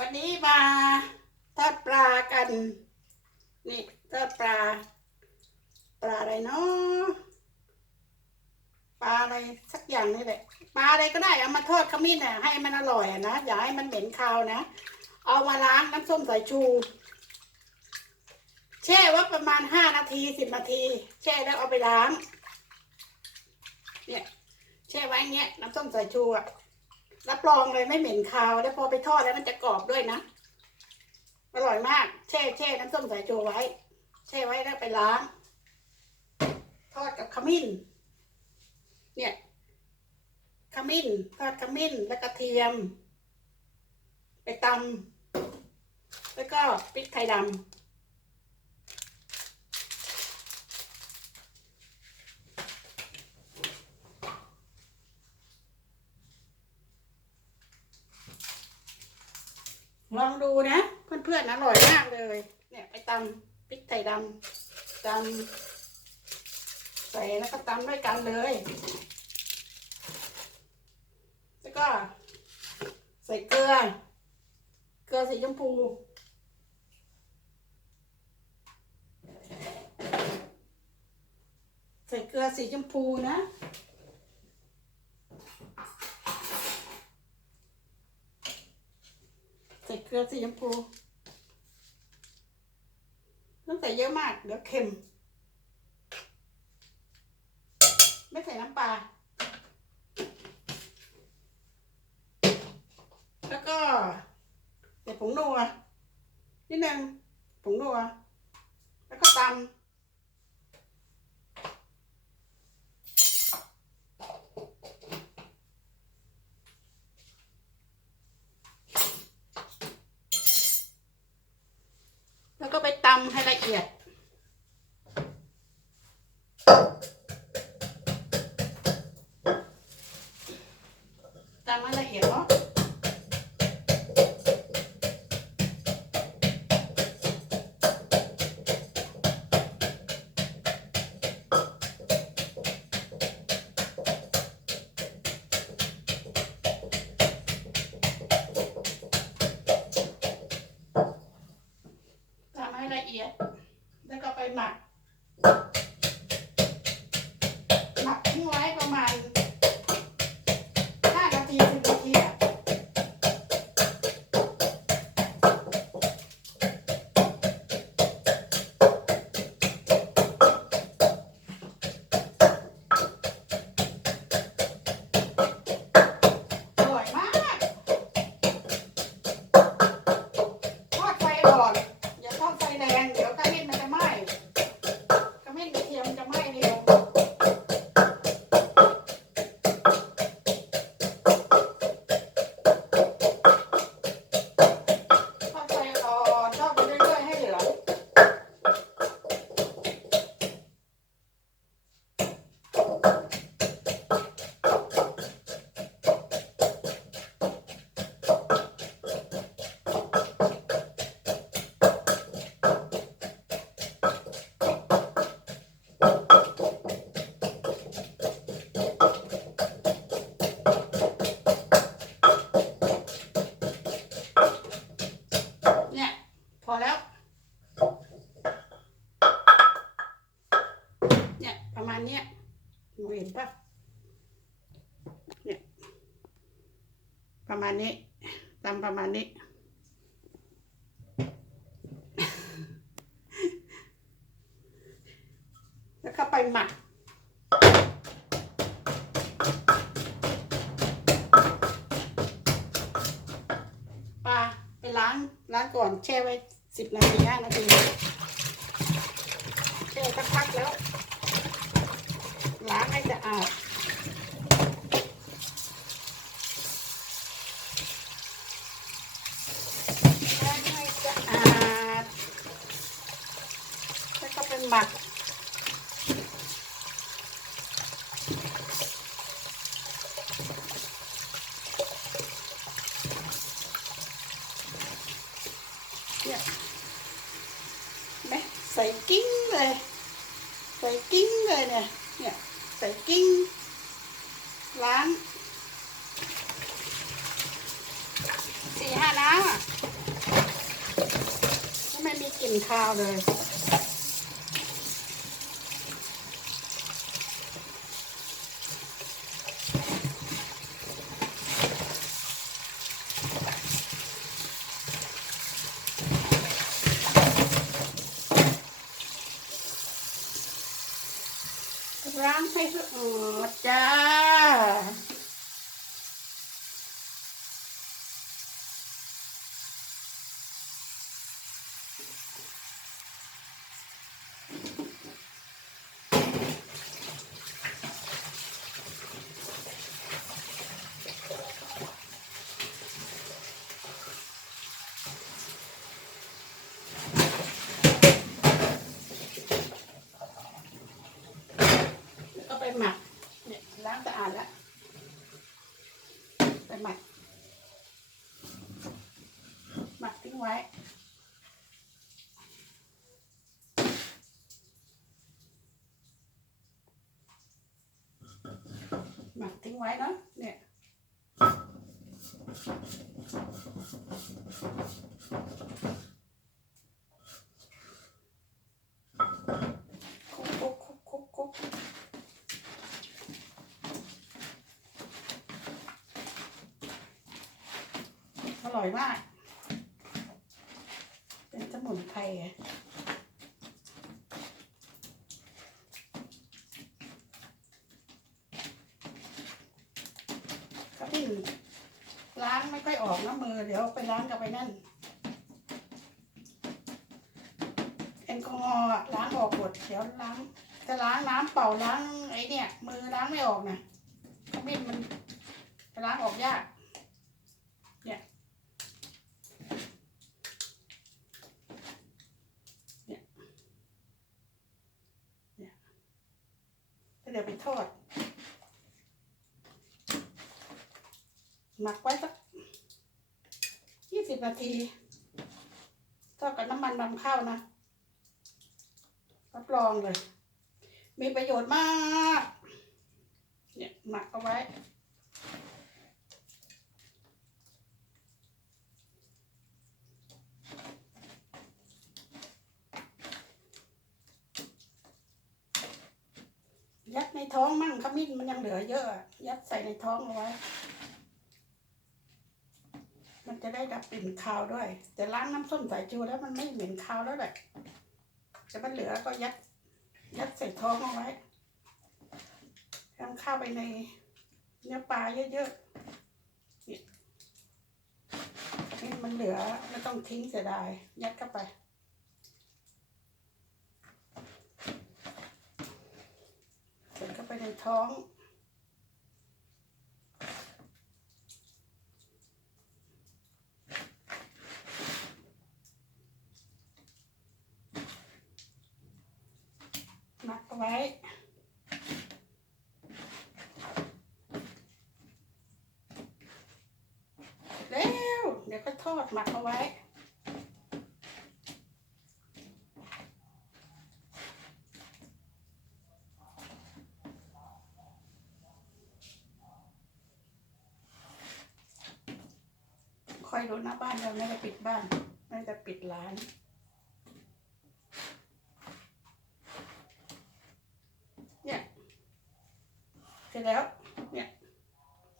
วันนี้มาทอดปลากัน นี่ทอดปลา ปลาอะไรเนาะปลาอะไรสักอย่างนี่แหละปลาอะไรก็ได้เอามาทอดขมิ้นอะให้มันอร่อยอะนะอย่าให้มันเหม็นคาวนะ เอามาล้างน้ำส้มสายชู แช่ไว่าประมาณห้านาทีสิบนาที แช่แล้วเอาไปล้าง เนี่ยแช่ไว้อย่างเงี้ยน้ำส้มสายชูอะ รับรองเลยไม่เหม็นคาว แล้วพอไปทอดแล้วมันจะกรอบด้วยนะ อร่อยมาก แช่แช่น้ำส้มสายชูไว้ แช่ไว้แล้วไปล้าง ทอดกับขมิ้น เนี่ย ขมิ้น ทอดขมิ้นแล้วกระเทียม ไปตำแล้วก็พริกไทยดำ ลองดูนะ เพื่อนๆอร่อยมากเลย เนี่ยไปตำพริกไทยดำตำใส่แล้วก็ตำด้วยกันเลย แล้วก็ ใส่เกลือ เกลือสีชมพูใส่เกลือสีชมพูนะ ใส่ เกลือสีชมพูต้องใส่เยอะมาก เดี๋ยวเค็ม ไม่ใส่น้ำปลา แล้วก็ใส่ผงนัวนิดนึงผงนัวแล้วก็ตำ แล้วก็ไปตำให้ละเอียด หนัก มาณนี้ตามประมาณนี้ แล้วก็ไปหมักปลาไปล้างล้างก่อนแช่ไว้สิบนาทีห้านาทีแช่สักพักแล้ว ล้างให้สะอาดล้างให้สะอาด แล้วก็เป็นหมักเนี่ยเห็นไหมใส่กิ้งเลย ใส่กิ้งเลยเนี่ยเนี่ยใส่กิ้งล้างสี่ห้าน้ำอะลิ่นคาวเลยล้างให้สะอาดจ้า แล้วก็ไปหมัก เนี่ยล้างสะอาดแล้ว ไปหมักหมักทิ้งไว้ หมักทิ้งไว้เนาะ เนี่ย คุกคุกคุกคุกคุก อ ร่อยมาก เป็นสมุนไพรอะก็ที่ล้างไม่ค่อยออกนะมือ เดี๋ยวไปล้างกับไปนั่นแอลกอฮอล์อะล้างออกหมดเดี๋ยวล้าง จะล้างน้ำเปล่าล้างไอ้เนี่ย มือล้างไม่ออกนะขมิ้นมันจะล้างออกยาก เนี่ยเนี่ยแล้ว เดี๋ยวไปทอด หมักไว้สักยี่สิบนาทีทอดกับน้ำมันนำข้าวนะรับรองเลย มีประโยชน์มาก เนี่ยหมักเอาไว้ ยัดในท้องมั่งขมิ้นมันยังเหลือเยอะ ยัดใส่ในท้องเอาไว้ มันจะได้ดับกลิ่นคาวด้วย แต่ล้างน้ำส้มสายชูแล้วมันไม่เหม็นคาวแล้วแหละแต่มันเหลือก็ยัด ยัดใส่ท้องเอาไว้ทำข้าวไปในเนื้อปลาเยอะๆนี่ยนี่มันเหลือไม่ต้องทิ้งเสียดาย ยัดเข้าไป ใส่เข้าไปใน ท้อง หมักไว้เร็วเดี๋ยวก็ทอดหมักเอาไว้ อยดูหน้าบ้านเราไม่ได้ปิดบ้าน ไม่ได้ปิดร้านเนี่ยเสร็จแล้วเนี่ย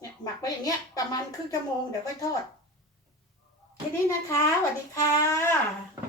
เนี่ยหมักไว้อย่างเงี้ยประมาณครึ่งชั่วโมงเดี๋ยวค่อยทอดทีนี้นะคะสวัสดีค่ะ